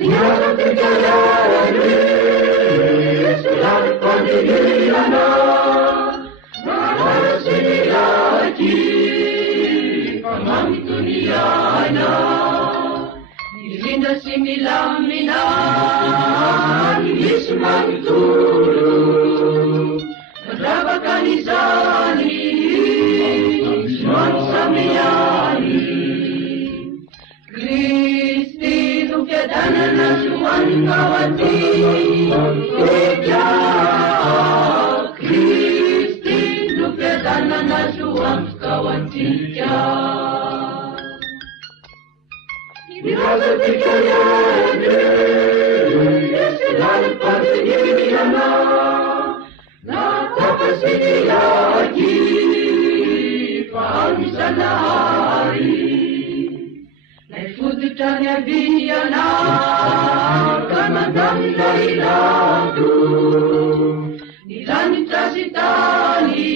Tinggalkan perjalanan selalu pendiriannya, malah sini lagi pamang dunianya. Dilinda similaminan ismang tulu, rabakan izani ismang samiyani. Kristi tukedana nasuan kawati Eja Kristi tukedana nasuan kawati ja. Dirasa percayaan selalu pendiriannya, nak dapat sini lagi pagi sana hari. Fututanya biyana kanadang lailadu nilani tasitani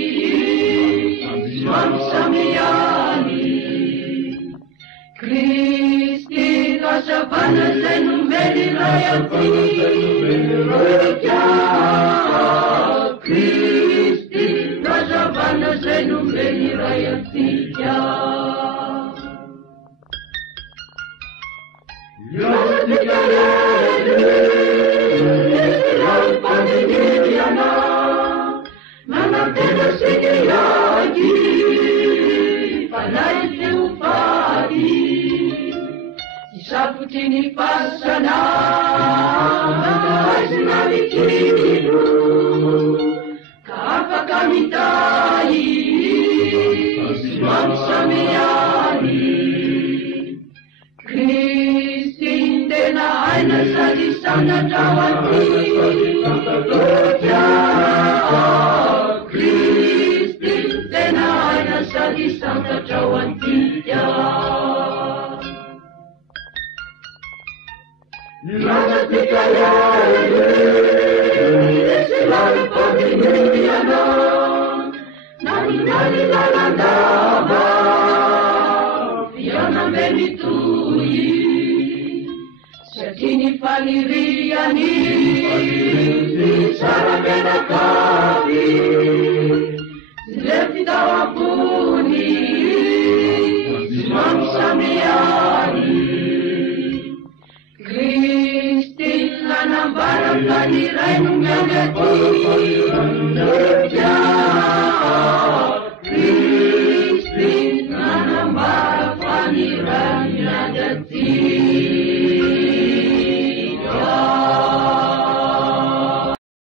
swami samiyani. Kristi kasabana senumeli rayati Kristi kasabana senumeli rayati ja. Dirasa perjalanan selalu pendiriannya, mana tidak sini lagi panai teupadi. Disapu tini pasana asnawi kinilu, kaapa kami tai Islam samiyani. Aina sadi sana tawati Eja Kristi tena aina sadi sana tawati ja. Dirasa percayaan selalu pendiriannya, nani lalandaba Fiona benitui. Kini paniriani Sara bena kavi Lepita wapuni Imam samiyani. Kristi lana barakani rainu nyagati